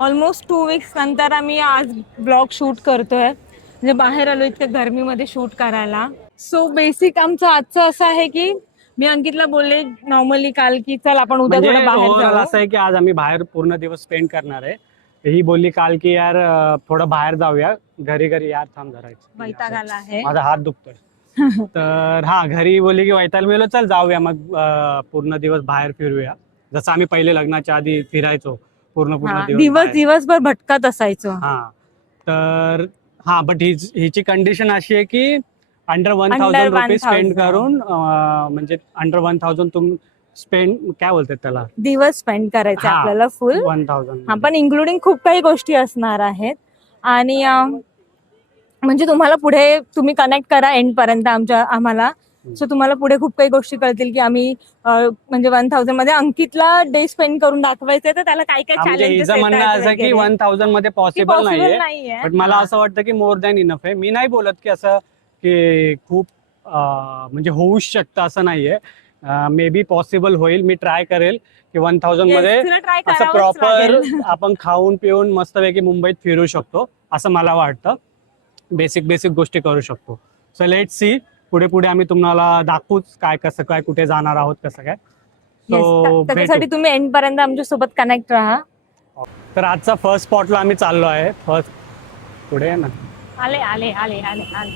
Almost 2 weeks नंतर आम्ही आज ब्लॉग शूट करतोय. म्हणजे बाहेर आलो इतक्या गरमीमध्ये शूट करायला. सो बेसिक आमचं आजचं असं आहे की मी अंकितला बोलले नॉर्मली काल की चल आपण उद्या म्हणजे थोडं बाहेर ओव्हरऑल जाऊ. असं आहे की आज आम्ही बाहेर पूर्ण दिवस स्पेंड करणार आहे. ही बोलली काल की यार थोडं बाहेर जाऊया. घरी घरी यार थांब धरायचं वैताग आला आहे. माझा हात दुखतोय. तर हा घरी बोलली की वैताग मिळलो चल जाऊया मग पूर्ण दिवस बाहेर फिरूया. जसं आम्ही पहिले लग्नाच्या आधी फिरायचो पूर्ण पूर्ण दिवस बाहेर. दिवसभर भटकत असायचो. हा तर हा बट हिची कंडिशन अशी आहे की अंडर 1000 रुपीज स्पेंड 1000. करून म्हणजे अंडर 1000 तुम स्पेंड काय बोलतात त्याला दिवस स्पेंड करायचे हा, आपल्याला फुल. 1000 हा पण इन्क्लुडिंग खूप काही गोष्टी असणार आहेत. आणि म्हणजे तुम्हाला पुढे तुम्ही कनेक्ट करा एंड पर्यंत आम्हाला. सो तुम्हाला पुढे खूप काही गोष्टी कळतील की आम्ही म्हणजे 1000 मध्ये अंकितला डे स्पेंड करून दाखवायचंय तर त्याला काय काय म्हणजे चॅलेंजेस हिचं म्हणणं असं की 1000 मध्ये पॉसिबल नाहीये. बट मला असं वाटतं की मोर दॅन इनफ आहे. मी नाही बोलत की असं की खूप म्हणजे होऊच शकतं असं नाहीये. मे बी पॉसिबल होईल. मी ट्राय करेल की 1000 मध्ये असं प्रॉपर आपण खाऊन पिऊन मस्तपैकी मुंबईत फिरू शकतो असं मला वाटतं. बेसिक गोष्टी करू शकतो. सो लेट सी पुढे पुढे आम्ही तुम्हाला दाखवूच काय कसं काय कुठे जाणार आहोत कसं काय. त्याच्यासाठी तुम्ही एंड पर्यंत आमच्या सोबत कनेक्ट राहा. तर आजचा फर्स्ट स्पॉटला आम्ही चाललो आहे. पुढे आहे ना आले आले आले आले आले.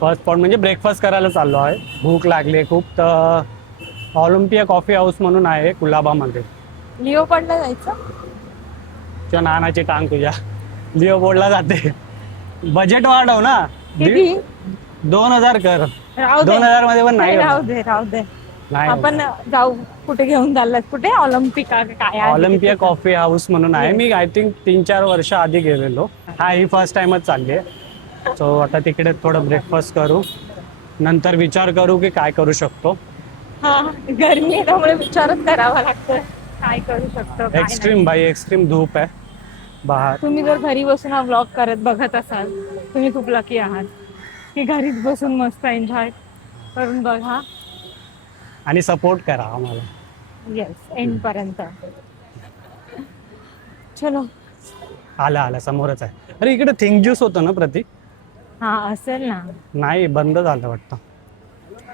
फर्स्ट स्पॉट म्हणजे ब्रेकफास्ट करायला चाललो आहे. भूक लागली खूप. तर ऑलिम्पिया कॉफी हाऊस म्हणून आहे कुलाबामध्ये. लिओपोर्डला जायचं. तुझ्या नानाची टांग तुझ्या लिओपोर्डला जाते. बजेट वाढव ना. किती 2000 कर. राहू दे 2000 मध्ये पण नाही राहू दे राहू दे. नाही आपण जाऊ. कुठे घेऊन चाललात कुठे ऑलिम्पिका काय आहे ऑलिम्पिया कॉफी हाऊस म्हणून आहे. मी आय थिंक 3-4 वर्ष आधी गेलेलो. हा ही फर्स्ट टाइमच चालली आहे. सो आता तिकडे थोडं ब्रेकफास्ट करू नंतर विचार करू की काय करू शकतो. हा गरमी आहे त्यामुळे विचारच करावा लागतोय काय करू शकतो. एक्स्ट्रीम भाई एक्स्ट्रीम धूप आहे बाहेर. तुम्ही जर घरी बसून हा व्लॉग करत बघत असाल तुम्ही खूप लकी आहात की घरीच बसून मस्त एन्जॉय करून बघा आणि सपोर्ट करा आम्हाला. येस एंड पर्यंत. चलो आला समोरच आहे. अरे इकडे थिंक ज्यूस होतं ना प्रतीक. हा असेल ना. नाही बंद झालं वाटतं.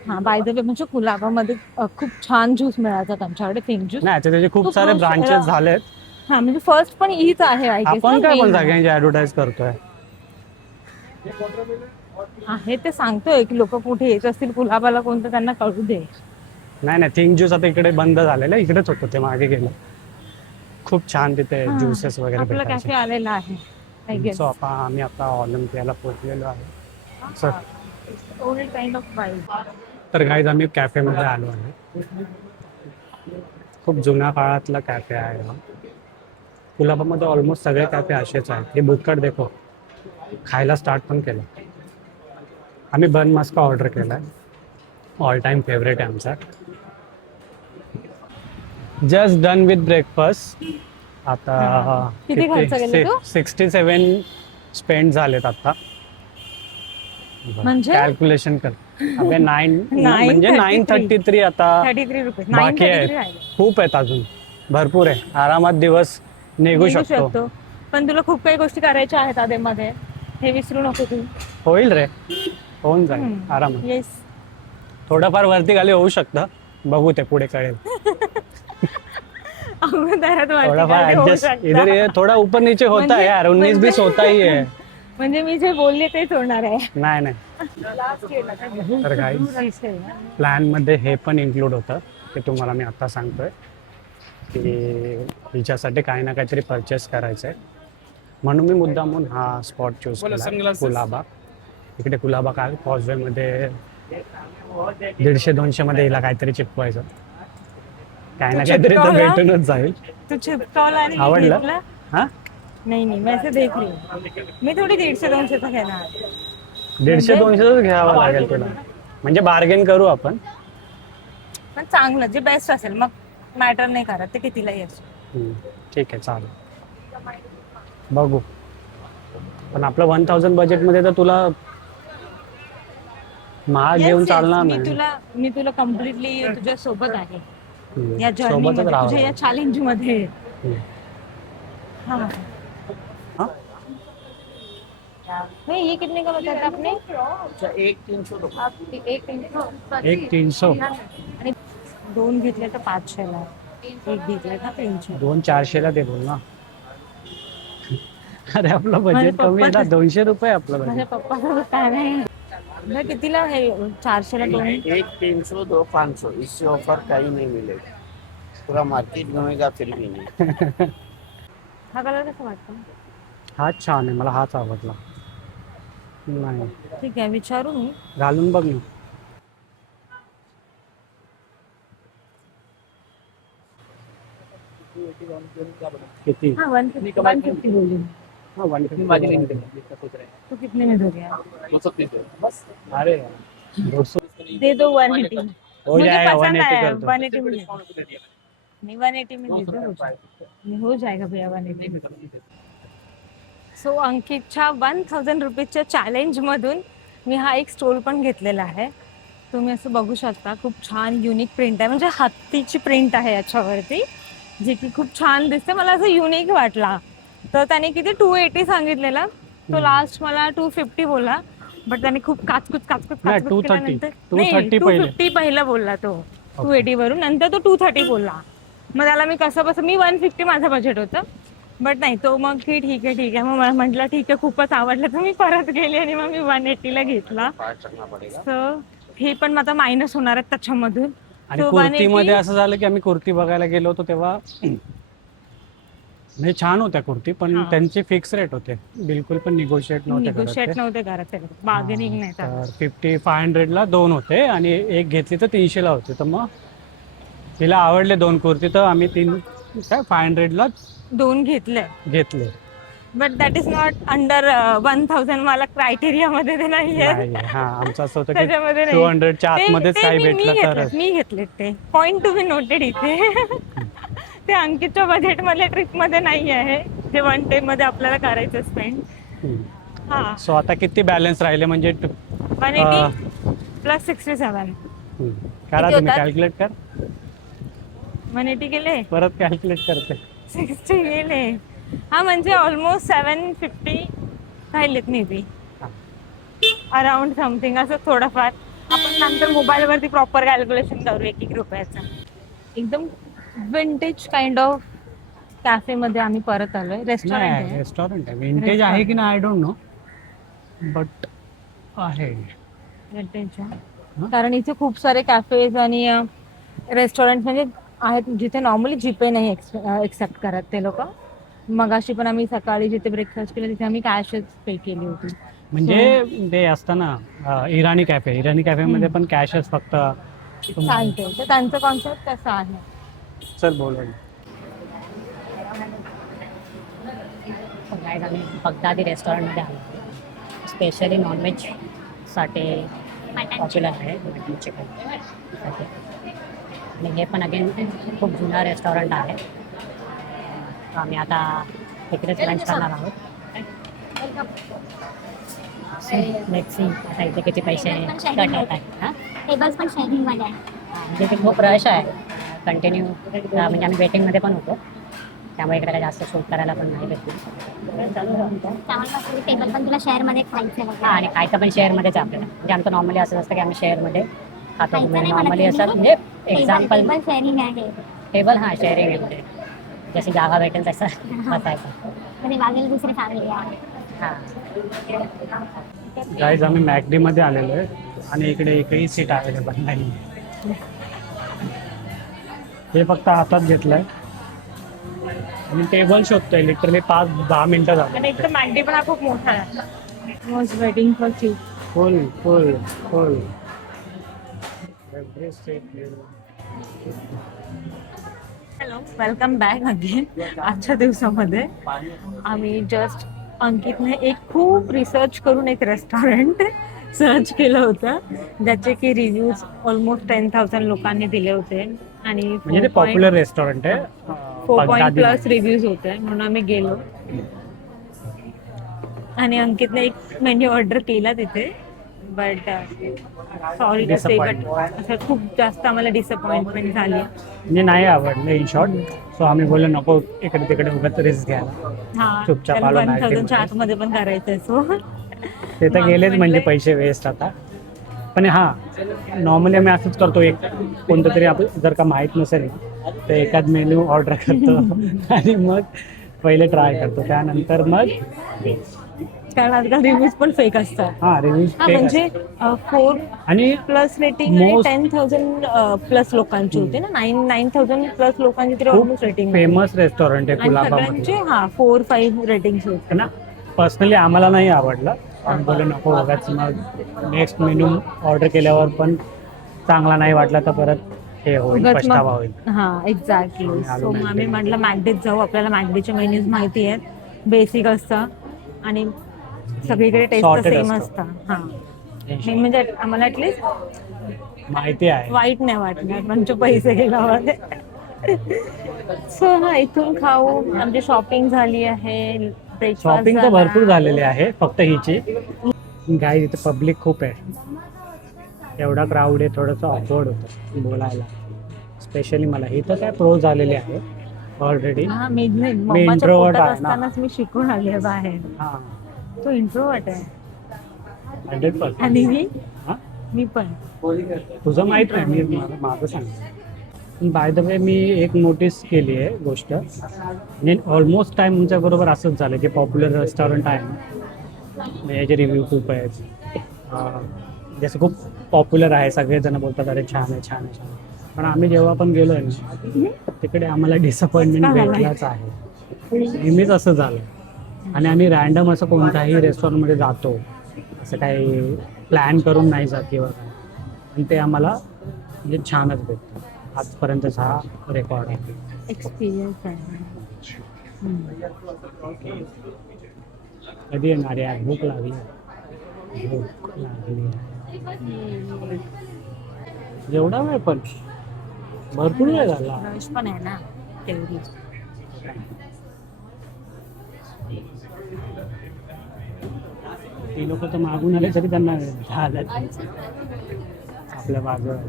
हा बाय द वे म्हणजे कुलाबामध्ये खूप छान ज्यूस मिळायचा त्यांच्याकडे थिंक ज्यूस. नाही त्याचे खूप सारे ब्रांचेस झालेत. हा म्हणजे फर्स्ट पण हीच आहे. आपण काय पण सगळ्यांची ऍडव्हर्टाईज करतोय. आहे ते सांगतोय की लोक कुठे येत असतील कुलाबाला कोणतं त्यांना कळू दे. नाही थिंक ज्यूस आता इकडे बंद झालेलं. इकडेच होतं ते मागे गेलं. खूप छान तिथे ज्युसेस वगैरे आपला भेटायचे. कॅफे आलेला आहे. सो आम्ही आता ऑलिम्पियाला पोहोचलेलो आहे. Sir old kind of vibe. तर गाईज आम्ही कॅफेमध्ये आलो आहे. खूप जुन्या काळातला कॅफे आहे हा. कुलाबामध्ये ऑलमोस्ट सगळे कॅफे असेच आहेत. हे बुककट देखो खायला स्टार्ट पण केलं. आम्ही बन मस्का ऑर्डर केला आहे. ऑल टाइम फेवरेट आहे आमचा. Just done with breakfast. आता किती खर्च केले तू? 67 स्पेंड झालेत आता. म्हणजे कॅल्क्युलेशन कर. अबे 9 म्हणजे 933 आता 33 रुपये बाकी आहे. खूप आहेत अजून भरपूर आहे. आरामात दिवस निघू शकतो. पण तुला खूप काही गोष्टी करायच्या आहेत आधीमध्ये. हे विसरू नको तू. होईल रे होऊन जाईल आरामात. येस थोडंफार वरती खाली होऊ शकतं. बघू ते पुढे कळेल. थोडाफार ऍडजस्ट इधर ये थोड़ा ऊपर नीचे होता है यार. 19-20 होता ही है. म्हणजे मी जे बोलले तेच होणार आहे. नाही तर गाईज प्लॅन मध्ये हे पण इन्क्लूड होतं ते तुम्हाला मी आता सांगतोय की हिच्यासाठी काही ना काहीतरी परचेस करायचंय म्हणून मी मुद्दामून हा स्पॉट चूज केला. कुलाबा. इकडे कुलाबा काय कॉजवे मध्ये 150-200 मध्ये हिला काहीतरी चिपवायचं. काही ना काहीतरी तर भेटूनच जाईल. तू चिपकावला आणि आवडलं. हा नाही मैं ऐसे देख रही हूँ. मी थोडी 150-200 चा घेणार. 150-200 घ्यावा लागेल तुला. म्हणजे बार्गेन करू आपण. पण चांगलं जे बेस्ट असेल मग मॅटर नाही करत ते कितीलाही असो. ठीक आहे चालेल बघू. पण आपलं 1000 बजेट मध्ये तर तुला महाग घेऊन चालणार नाही. मी तुला कम्प्लिटली तुझ्या सोबत आहे या जर्नी मध्ये तुझ्या या चॅलेंज मध्ये. हाँ हाँ। हाँ? नहीं ये कितने का बताया था आपने? अच्छा, एक 300 रुपये. आप एक 300 एक 300. आणि 2 घेतले तर 500ला, एक घेतला तर 300. 200-400 दे बोल ना. अरे आपलं माझे बजेट कमी आहे ना, पप्पा- 200 रुपये आपलं माझ्या बजेट. पप्पाचं काय नाही. हे कितीला हे 400ला 2? एक 300, दो 500. इससे ऑफर कहीं नहीं मिलेगा. पूरा मार्केट घूमेगा फिर भी नहीं. हा कलर कसा वाटतो? हाच छान आहे, मला हाच आवडला. नाही ठीक आहे, विचारू मी. घालून बघ ना. किती? हाँ 150 बोली. हा 150. तो कितने में दोगे आप? अरे 200 दे दो 180. हो मुझे जाएगा, पसंद 180 आया, कर दो. 180 में नहीं 180 में दे दो, हो जाएगा भैया 180. सो अंकितच्या 1000 रुपीजच्या चॅलेंज मधून मी हा एक स्टोल पण घेतलेला आहे. तुम्ही असं बघू शकता, खूप छान युनिक प्रिंट आहे, म्हणजे हत्तीची प्रिंट आहे याच्यावरती, जी की खूप छान दिसते. मला असं युनिक वाटला. तर त्याने किती 280 सांगितलेला, तो लास्ट मला 250 बोलला. बट त्याने खूप काचकूच नाही, 230. 230 पहिले. 250 पहिला बोलला तो 280 वरून, नंतर तो 230 बोलला. मग त्याला मी कसं मी 150 माझं बजेट होतं. बट नाही, तो मग की ठीक आहे. मग मला म्हटलं ठीक आहे, खूपच आवडलं, तर मी परत गेले आणि मग मी 180ला घेतला. पास करना पड़ेगा. तर हे पण आता मायनस होणार आहेत त्याच्यामधून. आणि So, कुर्तीमध्ये 180 असं झालं की आम्ही कुर्ती बघायला गेलो होतो तेव्हा म्हणजे छान होत्या कुर्ती, पण हा. त्यांचे फिक्स रेट होते, बिलकुल पण निगोशिएट नव्हते करत निगोशिएट ते. नव्हते करत, बार्गेनिंग नाही तर करत. 500ला 2 होते आणि एक घेतली तर 300ला होते. तर मग तिला आवडले 2 कुर्ती, तर आम्ही 500ला 2 घेतले. घेतले. But that is not under 1000. मला क्रायटेरिया मध्ये ते नाहीये. नाही, हा आमचं असं होतं की त्याच्यामध्ये नाही. 200च्या आतमध्येच ते काही मी भेटलं तरच. मी घेतले ते. पॉइंट टू बी नोटेड इथे. ते अंकितच्या बजेट मध्ये ट्रिप मध्ये नाही आहे, जे 1 डे मध्ये आपल्याला करायचं स्पेंड. हा सो आता किती बॅलन्स राहिले म्हणजे 180 प्लस 67. करा किती तुम्ही होतात? कॅल्क्युलेट कर, 180 गेले, परत कॅल्क्युलेट करते. 60 गेले. हा म्हणजे ऑलमोस्ट 750 राहिलेत मे बी, अराउंड समथिंग असं थोडंफार. आपण नंतर मोबाईलवरती प्रॉपर कॅल्क्युलेशन करू एक रुपयाचं. एकदम विंटेज काइंड ऑफ कॅफे मध्ये आम्ही परत आलोय. रेस्टॉरंट नाही, आहे. रेस्टॉरंट आहे. विंटेज आहे की नाही आय डोंट नो, बट आहे. विंटेज आहे. कारण इथे खूप सारे कॅफेज आणि रेस्टॉरंट म्हणजे आहेत जिथे नॉर्मली जीपे नाही एक्सेप्ट करत ते लोक. मगाशी पण आम्ही सकाळी जिथे ब्रेकफास्ट केलं तिथे आम्ही कॅशच पे केली होती. म्हणजे ते असतं ना इराणी कॅफे मध्ये पण कॅशच फक्त. चालते, तर त्यांचं कॉन्सेप्ट तसं आहे. चल बोल. गाईज आम्ही बगदादी रेस्टॉरंटमध्ये आलो. स्पेशली नॉनव्हेजसाठी पॉप्युलर आहे, मटन चिकन. आणि हे पण अगेन खूप जुना रेस्टॉरंट आहे. तर आम्ही आता तिकडेच लंच करणार आहोत. लेट्स सी आता इथे किती पैसे कट होत आहेत. हां, टेबल्स पण शेअरिंगमध्ये आहे. म्हणजे इथे खूप रश आहे कंटिन्यू. म्हणजे आम्ही वेटिंगमध्ये पण होतो, त्यामुळे इकडे काही जास्त शूट करायला पण नाही भेटली. त्यामुळे टेबल पण तुला शेअरमध्ये खायचं हां, वगैरे. आणि खायचं पण शेअरमध्येच आपल्याला. म्हणजे आमचं नॉर्मली असं असतं की आम्ही शेअरमध्ये खातो. खायचं नाही नॉर्मली म्हणत असं मी. म्हणजे एक्झाम्पल टेबल शेअरिंग आहे. टेबल हां शेअरिंग आहे, म्हणजे जशी जागा भेटेल तसं बसायचं. म्हणजे बाजूला दुसरी फॅमिली आहे. हां, गाईज आम्ही मॅकडी मध्ये आलेलो आहे आणि इकडे एकही सीट अवेलेबल नाही. हे फक्त हातात घेतलंय आणि टेबल शोधतोय. लिटरली 5-10 मिनिटं आणि झाली. एक तर मॅगडी पण हा खूप मोठा आहे. Was waiting for seat. Full full full. Hello, welcome back again. आजच्या दिवसामध्ये आम्ही जस्ट अंकितने एक खूप रिसर्च करून एक रेस्टॉरंट सर्च केलं होतं, ज्याचे की रिव्ह्यूज ऑलमोस्ट 10,000 लोकांनी दिले होते आणि म्हणजे ते पॉप्युलर रेस्टॉरंट आहे. 4 प्लस रिव्ह्यूज होते, म्हणून आम्ही गेलो आणि अंकितने एक मेन्यू ऑर्डर केला तिथे. बट सॉरी बट असं खूप जास्त आम्हाला डिसअपॉइंटमेंट झाली. म्हणजे नाही आवडलं इन शॉर्ट. सो आम्ही बोललो नको इकडे तिकडे उगाच रिस्क घ्यायला. हा चुपचाप आलो ना 1000च्या आतमध्ये पण करायचंय. सो ते तर गेलेच म्हणजे पैसे वेस्ट आता. पण हा नॉर्मली आम्ही असंच करतो, एक कोणतं तरी आपण जर का माहीत नसेल तर एखाद मेन्यू ऑर्डर करतो आणि मग पहिले ट्राय करतो, त्यानंतर मग कारण आजकाल रिव्ह्यूज पण फेक असतात. हा रिव्ह्यूज म्हणजे 4 आणि प्लस रेटिंग आणि Most- 10,000 प्लस लोकांची होती ना. 9,000 प्लस लोकांची तरी खूप ऑलमोस्ट रेटिंग फेमस रेस्टॉरंट आहे आणि कुलाबामध्ये सगळ्यांचे 4-5 रेटिंग्स होते. ना. पर्सनली आम्हाला नाही आवडलं. आम्ही बोललो नको बघाच, मग नेक्स्ट मेन्यू ऑर्डर केल्यावर पण चांगला नाही वाटला तर परत हे होईल, उगाच पछतावा मग होईल. हा एक्झॅक्टली. आलो सो मग Macdo. आम्ही म्हटलं मॅकडीत जाऊ. आपल्याला मॅकडीचे मेन्यूज माहिती आहेत, बेसिक असतं आणि सगळीकडे टेस्ट Sorted सेम असतं. असतं. हा म्हणजे आम्हाला ऍटलीस्ट माहिती आहे. वाईट नाही वाटणार म्हणजे पैसे गेल्यावर. सो हा इथून खाऊ. आमची शॉपिंग झाली आहे, ब्रेकफास्ट शॉपिंग तर भरपूर झालेली आहे, फक्त हिची गाय इथे पब्लिक खूप आहे, एवढा क्राऊड आहे, थोडंसं ऑकवर्ड होतं बोलायला. स्पेशली मला इथं काय प्रो झालेली आहे ऑलरेडी. हा मी introvert इंट्रोवर्ट आहे ना. असतानाच मी शिकून आली आहे बाहेर. हां तो इंट्रोवर्ट आहे 100%. आणि हां मी पण. तुझं माहीत नाही, मी माझं सांगतो. बाय द वे मी एक नोटीस केली आहे गोष्ट, म्हणजे ऑलमोस्ट टाईम तुमच्याबरोबर असंच झालं की पॉप्युलर रेस्टॉरंट आहे ना, याचे रिव्ह्यू खूप आहेत, जसं खूप पॉप्युलर आहे, सगळेजण बोलतात अरे छान आहे छान आहे छान आहे. पण आम्ही जेव्हा पण गेलो आहे ना तिकडे आम्हाला डिसअपॉइंटमेंट भेटलाच आहे. नेहमीच असं झालं. आणि आम्ही रँडम असं कोणत्याही रेस्टॉरंटमध्ये जातो, असं काही प्लॅन करून नाही जात किंवा काय, आणि ते आम्हाला म्हणजे छानच भेटतं. आजपर्यंतचा हा रेकॉर्ड आहे. एक्सपिरियन्स आहे. कधी येणार आहे? भूक लागली आहे. भूक लागली आहे. जेवढा वेळ पण भरपूर वेळ झाला. रश पण आहे ना तेवढी. ती लोक तर मागून आले तरी त्यांना झालं आपल्या बाजूला.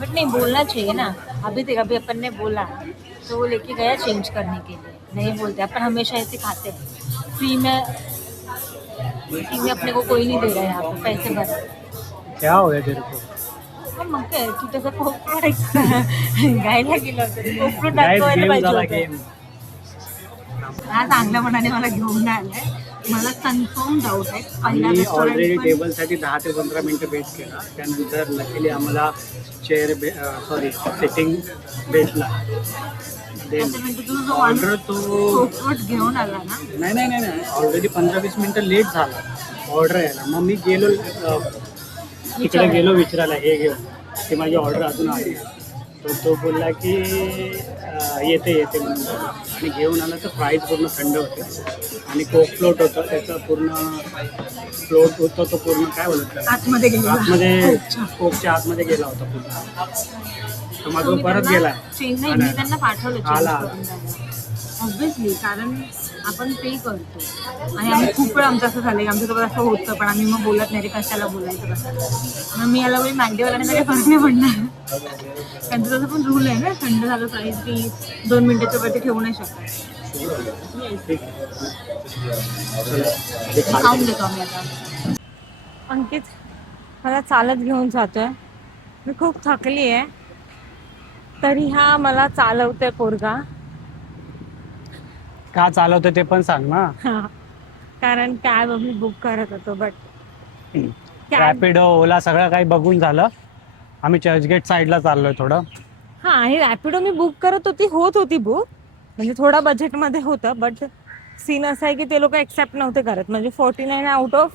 बट नहीं बोलना चाहिए ना. अभी अपन ने बोला तो वो लेके गया चेंज करने के लिए. नहीं बोलते अपन हमेशा ऐसे खाते हैं फ्री में अपने को कोई नहीं दे रहा है यहाँ पे पैसे भर. क्या हो गया तेरे को? मग काय तू तसं कोफ्रूट गायला गेलं होतं. कोफ्रूट Guys, दाखवायला game पाहिजे झाला होतं. game. हा चांगल्या मनाने मला घेऊन आलाय. मला कन्फर्म डाऊट आहे पहिल्या आम्ही ऑलरेडी रेस्टॉरंट टेबलसाठी 10 ते 15 मिनिटं वेट केला. त्यानंतर लकीली आम्हाला चेअर सिटिंग भेटला. तुझा ऑर्डर तो कोफ्रूट घेऊन आला ना. नाही ऑलरेडी 15-20 मिनिटं लेट झाला ऑर्डर यायला. मग मी गेलो तिकडे गेलो विचारायला हे घेऊन की माझी ऑर्डर अजून आली. तर तो बोलला की येते म्हणून, आणि घेऊन आला तर प्राईस पूर्ण थंड होते आणि कोक फ्लोट होतं त्याचं पूर्ण फ्लोट होतं तो पूर्ण काय बोलत आतमध्ये गेला. आतमध्ये कोकच्या आतमध्ये गेला होता पूर्ण. तो माझा परत गेला चेंज नाही मी त्यांना पाठवलं आला. ऑब्व्हियसली कारण आपण पे करतो आणि आम्ही खूप वेळ आमचं असं झालं की आमच्यासोबत असं होतं पण आम्ही मग बोलत नाही रे कशाला बोलायचं कसं. मग मी याला बोली मॅकडेवाल्याने काही फरक नाही पडणार त्यांचं तसं पण रूल आहे ना थंड झालं प्राईस की 2 मिनिटाच्या वरती ठेवू नाही शकत. खाऊन देतो आम्ही आता. अंकित मला चालत घेऊन जातोय. मी खूप थकली आहे तरी हा मला चालवतोय पोरगा. का चालवतं ते पण सांग ना. कारण कॅब आम्ही बुक करत होतो बट कॅब रॅपिडो ओला सगळं काही बघून झालं. आम्ही चर्चगेट साईडला चाललोय थोडं. हा आणि रॅपिडो मी बुक करत होती बुक म्हणजे थोडा बजेटमध्ये होतं बट सीन असं आहे की ते लोक एक्सेप्ट नव्हते करत. म्हणजे 49 आउट ऑफ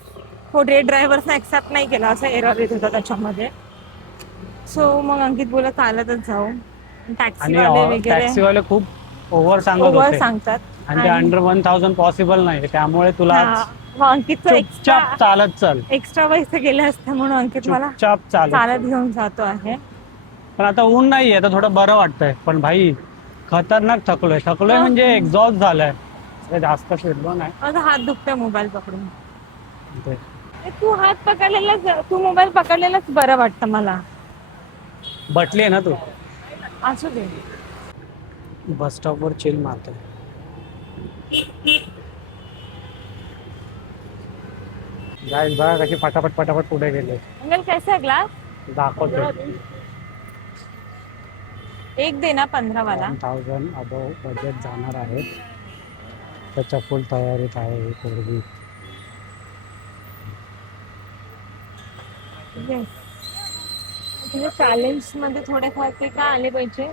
48 ड्रायव्हर्सना एक्सेप्ट नाही केला असं एरर येत होता त्याच्यामध्ये. सो मग अंकित बोला चालतच जाऊ. टॅक्सीवाले आणि वगैरे टॅक्सीवाले खूप ओव्हर सांगत ओव्हर होते सांगतात आणि ते अंडर 1000 पॉसिबल नाही. त्यामुळे तुला हा, मग अंकितचं चुपचाप चालत चल. एक्स्ट्रा पैसे गेले असते म्हणून अंकित मला चुपचाप चालत चालत घेऊन जातो आहे. पण आता ऊन नाहीये तर थोडं बरं वाटतंय. पण भाई खतरनाक थकलोय म्हणजे एक्झॉस्ट झालंय. जास्त फिरलो नाही. माझा हात दुखतोय मोबाईल पकडून. ते तू हात पकडलेलाच, तू मोबाईल पकडलेलाच बरं वाटतं मला. बटली आहे ना तू. असू दे. बस स्टॉपवर चिल मारतो. गाईस बघा कशी फटाफट फटाफट पुढे गेले. अंकल कैसा है ग्लास? दाखवतो. एक दे ना 15 वाला. 1000 अबव बजेट जाणार आहे. त्याच्या फुल तयारीत आहे ही पोरगी. तुझे चॅलेंज मध्ये थोडेफार ते का आले पाहिजे,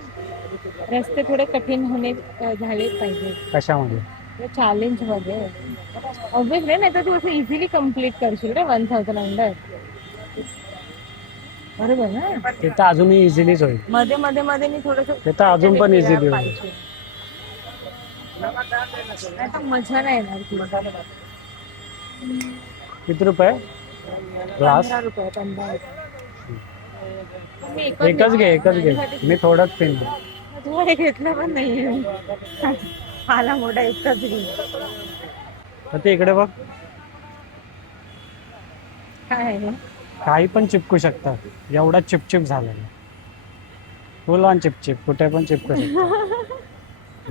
रस्ते थोडे कठीण होणे झाले पाहिजे कशामध्ये? चॅलेंज मध्ये. ऑब्विसली नाही तर तू असं इझिली कम्प्लीट करशील रे 1000 अंडर. बरोबर ना. ते तर अजूनही इझिलीच होईल. मध्ये मध्ये मध्ये मी थोडस ते तर अजून पण इझिली होईल. आता मजा नाही येणार तुला. किती रुपये ग्लास? 15 रुपये 15. मी एकच घे एकच घे. मी थोडंच पिणार. तुला हे घेतलं पण नाही. मला मोठा एकच घे. तर ते इकडे बघ. काय आहे? काही पण चिपकू शकतात. एवढा चिपचिप झालेला. फुल ऑन चिपचिप. कुठे पण चिपकू शकतात.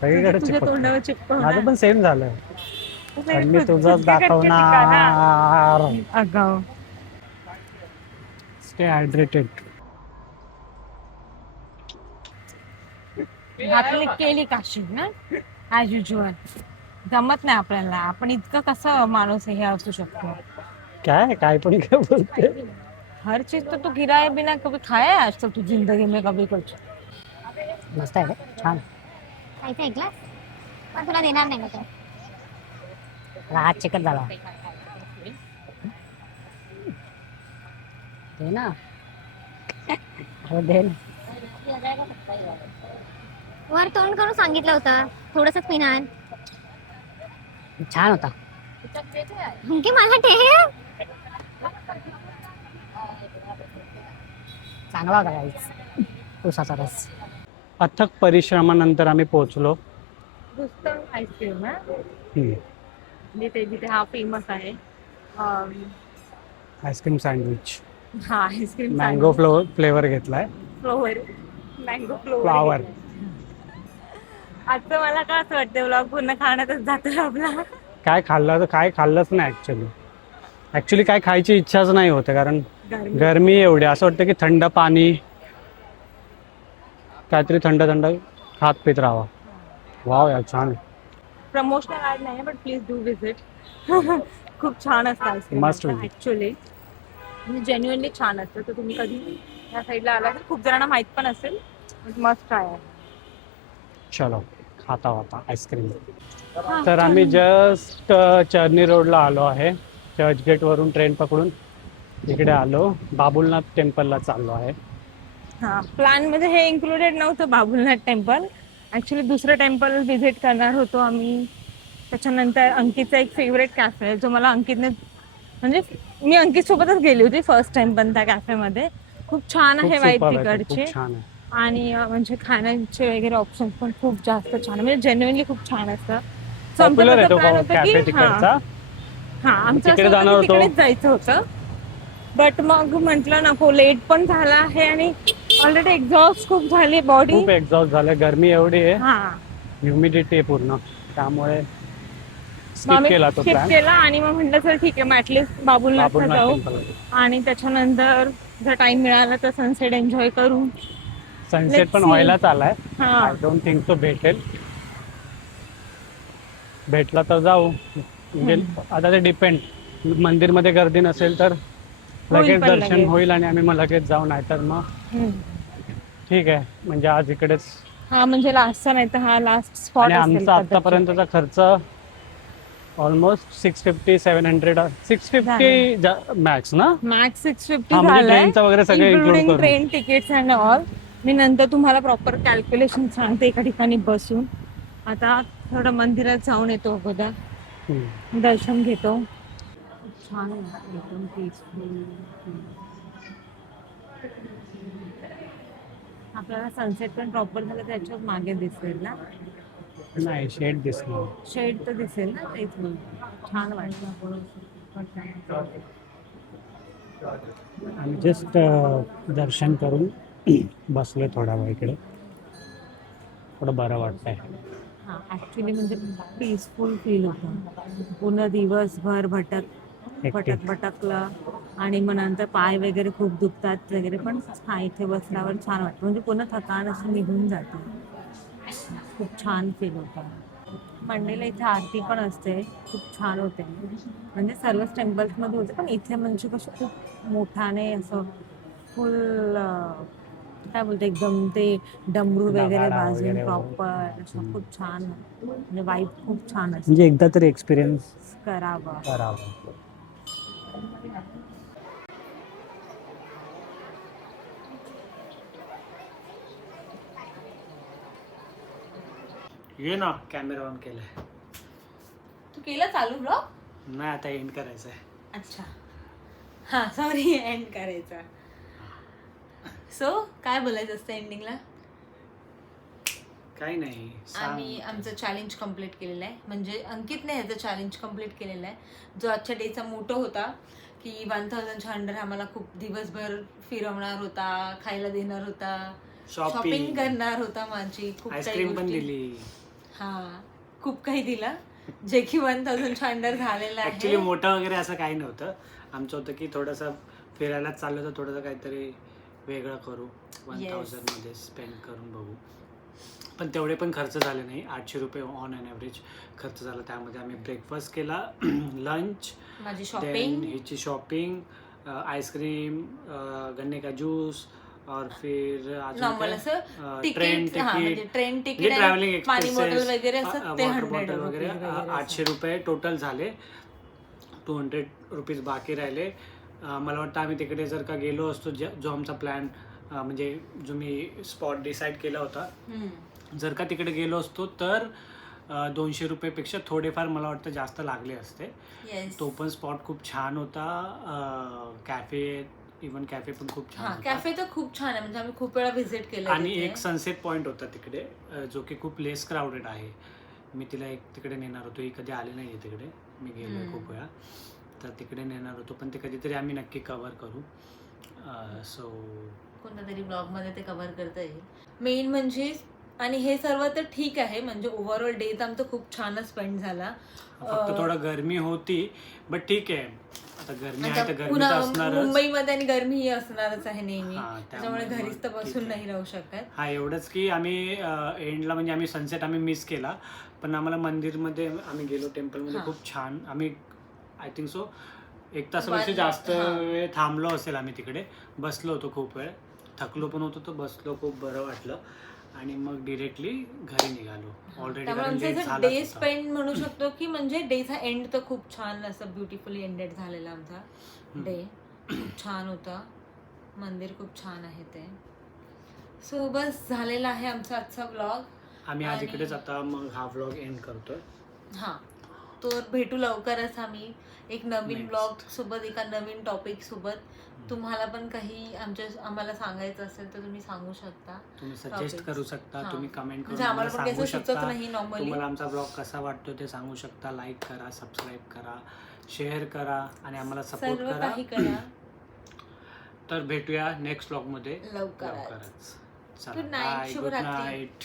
सगळीकडे तुझ्या चिपकतात. तोंडावर चिपकव ना. माझं पण सेम झालं. तुझं पण मी एक तुझंच चिपके कटके दाखवणार. अगाऊ. Stay hydrated. आपली केली काशी ना ऍज युजुअल. जमत नाही आपल्याला. आपण इतकं कसं माणूस हे असू शकतो. काय पण काय बोलते. हर चीज तो तू गिराए बिना कभी खाया है आज तक तू जिंदगी में कभी कुछ? मस्त आहे रे, छान. खायचा एक ग्लास पण तुला देणार नाही मी तो. हात चिकट झाला. दे ना. हो दे ना. वर तोंड करून सांगितलं होतं थोडंसंच पिणार. छान होता. की मला ठेव. चांगला होता गाईस. उसाचा रस. अथक परिश्रमानंतर आम्ही पोहोचलो. रुस्तम आईस्क्रीम ना हम्म. जिथे हा फेमस आहे. Ice cream sandwich. हा आईस्क्रीम मँगो फ्लेवर घेतलाय. फ्लोवर. Mango flower. आता मला काय असं वाटतं व्लॉग पूर्ण खाण्यातच जातो आपला. काय खाल्लं तर काय खाल्लंच नाही ऍक्च्युली काय खायची इच्छाच नाही होते कारण गरमी एवढी. असं वाटतं की थंड पाणी काहीतरी थंड थंड खात पित राहावा. वाव यार छान. प्रमोशनल ऍड नाही बट प्लीज डू विजिट. खूप छान असतं आईस्क्रीम Must visit. ऍक्च्युली. म्हणजे जेन्युअनली छान असतं. तर तुम्ही कधी या साईडला आला तर खूप जणांना माहित पण असेल. मस्ट ट्राय आहे. चलो खाता होता आईस्क्रीम. तर आम्ही जस्ट चर्नी रोडला आलो आहे. चर्चगेट वरून ट्रेन पकडून इकडे आलो. बाबुलनाथ टेम्पलला चाललो आहे. हा प्लॅन मध्ये हे इन्क्लुडेड नव्हतं बाबुलनाथ टेम्पल. ऍक्च्युली दुसरं टेम्पल व्हिजिट करणार होतो आम्ही. त्याच्यानंतर अंकितचा एक फेवरेट कॅफे आहे जो मला अंकितने म्हणजे मी अंकित सोबतच गेली होती फर्स्ट टाइम पण त्या कॅफेमध्ये. खूप छान आहे वाईब superb आहे, तिकडचे. खूप छान आहे. आणि म्हणजे खाण्याचे वगैरे ऑप्शन पण खूप जास्त छान म्हणजे जेन्युअनली खूप छान असतं. So आमचा पॉप्युलर आहे तसा तो plan होता कॅफे की तिकडचा. आमचं तिकडे असं होतं जाणार की होतो. तिकडेच जायचं होतं. बट मग म्हटलं नको लेट पण झाला आहे आणि ऑलरेडी एक्झॉस्ट खूप झाली बॉडी. खूप एक्झॉस्ट झालं. गरमी एवढी आहे. हा ह्युमिडिटी आहे पूर्ण. त्यामुळे मग स्किप आम्ही केला तो skip प्लॅन. केला आणि मग म्हटलं चल ठीक आहे मग ऍटलीस्ट बाबुलनाथला बाबुलनाथ जाऊ टेम्पल. आणि त्याच्यानंतर जर टाइम मिळाला तर सनसेट एन्जॉय करू. सनसेट Let's पण see. व्हायलाच आलाय. हा आय डोंट थिंक तो भेटेल. भेटला तर जाऊ. म्हणजे आता ते डिपेंड. मंदिरमध्ये गर्दी नसेल तर लगेच पण दर्शन लगेच. होईल आणि आम्ही मग लगेच जाऊ. नाहीतर मग हम्म. ठीक आहे म्हणजे आज इकडेच. हा म्हणजे लास्टचा नाही तर हा लास्ट स्पॉट आणि आमचा आतापर्यंतचा खर्च ऑलमोस्ट 650-700 650 मॅक्स ना. मॅक्स 650 हा म्हणजे झालाय ट्रेनचं वगैरे सगळं इन्क्लूड इन्क्लुडिंग करून. Train tickets and all. मी नंतर तुम्हाला प्रॉपर कॅल्क्युलेशन सांगते एका ठिकाणी बसून. आता थोडं मंदिरात जाऊन येतो अगोदर. हम्म. दर्शन घेतो. छान आहे एकदम पीसफुल. आपल्याला सनसेट पण प्रॉपर झालं त्याच्याच मागे दिसेल ना. नाही शेड दिसणार. शेड तर दिसेल ना तेच. छान वाटलं. आम्ही जस्ट दर्शन करून बसलोय थोडा वेळ इकडे, थोडं बरं वाटतंय. हा ऍक्च्युली म्हणजे पीसफुल फील होतं. पूर्ण दिवसभर भटकला आणि मग नंतर पाय वगैरे खूप दुखतात वगैरे, पण हा इथे बसल्यावर छान वाटतं. म्हणजे पूर्ण थकान अशी निघून जाते. खूप छान फील होतं. मंडेला इथे आरती पण असते, खूप छान होते. म्हणजे सर्वच टेम्पल्समध्ये होते, पण इथे म्हणजे कसं खूप मोठाने असं फुल काय बोलते एकदम ते डमरू वगैरे नगाडा वाजून वगैरे प्रॉपर असं खूप छान, म्हणजे वाईब खूप छान असते. म्हणजे एकदा तरी एक्सपिरियन्स करावं. करावं. ये ना, कॅमेरा ऑन केलाय. तू केला चालू ब्लॉग? नाही, आता एंड करायचं आहे. अच्छा, हा सॉरी, एंड करायचा. सो काय बोलायचं असतं एंडिंगला? काही नाही, आम्ही आमचं चॅलेंज कम्प्लीट केलेलं आहे. म्हणजे अंकितने ह्याचं चॅलेंज कम्प्लीट केलेलं आहे, जो आजच्या डेचा मोटो होता की 1000 अंडर आम्हाला खूप दिवसभर फिरवणार होता, खायला देणार होता, शॉपिंग करणार होता माझी, खूप काही आईस्क्रीम पण गोष्टी. दिली. हा, खूप काही दिला, जे की 1000 अंडर झालेलं ऍक्च्युली आहे. मोठं वगैरे असं काही नव्हतं. आमचं होतं की थोडंसं फिरायला चाललं तर थोडंसं काहीतरी वेगळं करू, 1000 मध्ये स्पेंड करून बघू. पण तेवढे पण खर्च झाले नाही. 800 रुपये ऑन अन ॲव्हरेज खर्च झाला. त्यामध्ये आम्ही ब्रेकफास्ट केला, लंच, माझी देन शॉपिंग, हिची शॉपिंग, आईस्क्रीम, गन्ने का ज्यूस, और फिर नॉर्मल असं ट्रेन तिकीट, हा म्हणजे ट्रेन म्हणजे तिकीट, ट्रॅव्हलिंग पाणी बॉटल एक्सपेन्सेस, वगैरे असं ते वॉटर 100 बॉटल वगैरे, रुपये 800 रुपये टोटल झाले. 200 रुपीज बाकी राहिले. मला वाटतं आम्ही तिकडे जर का गेलो असतो, जो आमचा प्लॅन म्हणजे जो मी स्पॉट डिसाईड केला होता, जर का तिकडे गेलो असतो तर 200 रुपयेपेक्षा थोडेफार मला वाटतं जास्त लागले असते. तो पण स्पॉट खूप छान होता. कॅफे, इवन कॅफे पण खूप छान हा, होता. कॅफे तर खूप छान आहे, म्हणजे आम्ही खूप वेळा व्हिजिट केलं. आणि एक सनसेट पॉईंट होता तिकडे, जो की खूप लेस क्राऊडेड आहे. मी तिला एक तिकडे नेणार होतो, ही कधी आली नाही आहे तिकडे, मी गेलोय खूप वेळा, तर तिकडे नेणार होतो, पण ते कधीतरी आम्ही नक्की कव्हर करू. सो कोणत्या तरी ब्लॉग मध्ये ते कव्हर करता येईल. मेन म्हणजे, आणि हे सर्व तर ठीक आहे, म्हणजे ओव्हरऑल डे तर आमचा खूप छानच स्पेंड झाला. फक्त थोडं गरमी होती, बट ठीक आहे. आता गरमी आहे तर गरमी तर असणारच. मुंबईमध्ये आणि गरमी ही असणारच आहे नेहमी, हा, त्यामुळे त्यामुळे घरीच तर मग बसून ठीक आहे. नाही राहू शकत. हा, एवढंच की आम्ही एंडला म्हणजे आम्ही सनसेट आम्ही मिस केला, पण आम्हाला मंदिरमध्ये आम्ही गेलो, टेम्पलमध्ये खूप छान. आम्ही आय थिंक सो 1 तासापेक्षा जास्त वेळ थांबलो असेल आम्ही तिकडे. बसलो होतो खूप वेळ, थकलो पण होतो, तर बसलो, खूप बरं वाटलं. आणि मग डिरेक्टली घरी निघालो ऑलरेडी, कारण लेट झाला. डे स्पेंड म्हणू शकतो की म्हणजे डेचा एंड तर खूप छान असं ब्युटिफुली एंडेड झालेला आमचा डे. खूप छान होता, मंदिर खूप छान आहे ते. सो बस झालेला आहे आमचा आजचा ब्लॉग. आम्ही आज इकडेच आता मग हा व्लॉग एंड करतोय. हा, तर भेटू लवकरच आम्ही एक नवीन ब्लॉग सोबत, एका नवीन टॉपिक सोबत. तुम्हाला पण काही आम्हाला सांगायचं असेल तर तुम्ही सांगू शकता, तुम्ही सजेस्ट करू शकता, तुम्ही कमेंट करून म्हणजे आम्हाला पण सांगू काही सुचत शकता. नाही नॉर्मली. तुम्हाला आमचा ब्लॉग कसा वाटतो ते सांगू शकता. लाईक करा, सबस्क्राईब करा, शेअर करा आणि आम्हाला सपोर्ट सर्व करा. काही करा. तर भेटूया नेक्स्ट ब्लॉग मध्ये लवकरच. चला, Good night, बाय, गुड शुभरात्री. नाईट.